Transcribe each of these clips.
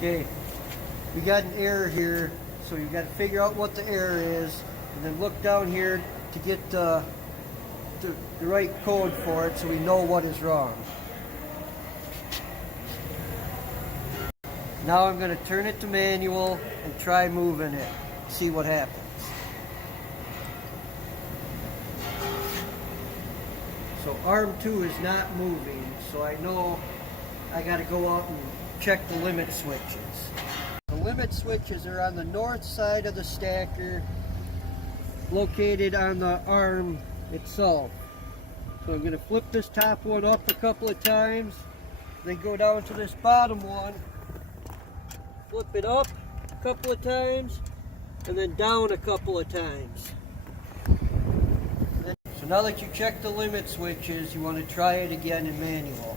Okay, we got an error here, so you got to figure out what the error is, and then look down here to get the right code for it, so we know what is wrong. Now I'm going to turn it to manual and try moving it. See what happens. So arm 2 is not moving, so I know I got to go out and check the limit switches. The limit switches are on the north side of the stacker, located on the arm itself. So I'm going to flip this top one up a couple of times, then go down to this bottom one, flip it up a couple of times, and then down a couple of times. So now that you check the limit switches, you want to try it again in manual.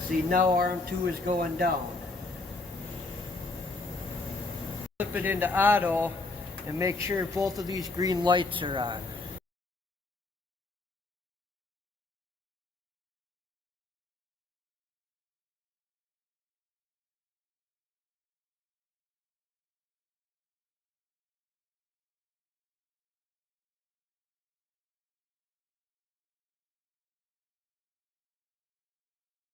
See, now arm 2 is going down. Flip it into auto and make sure both of these green lights are on.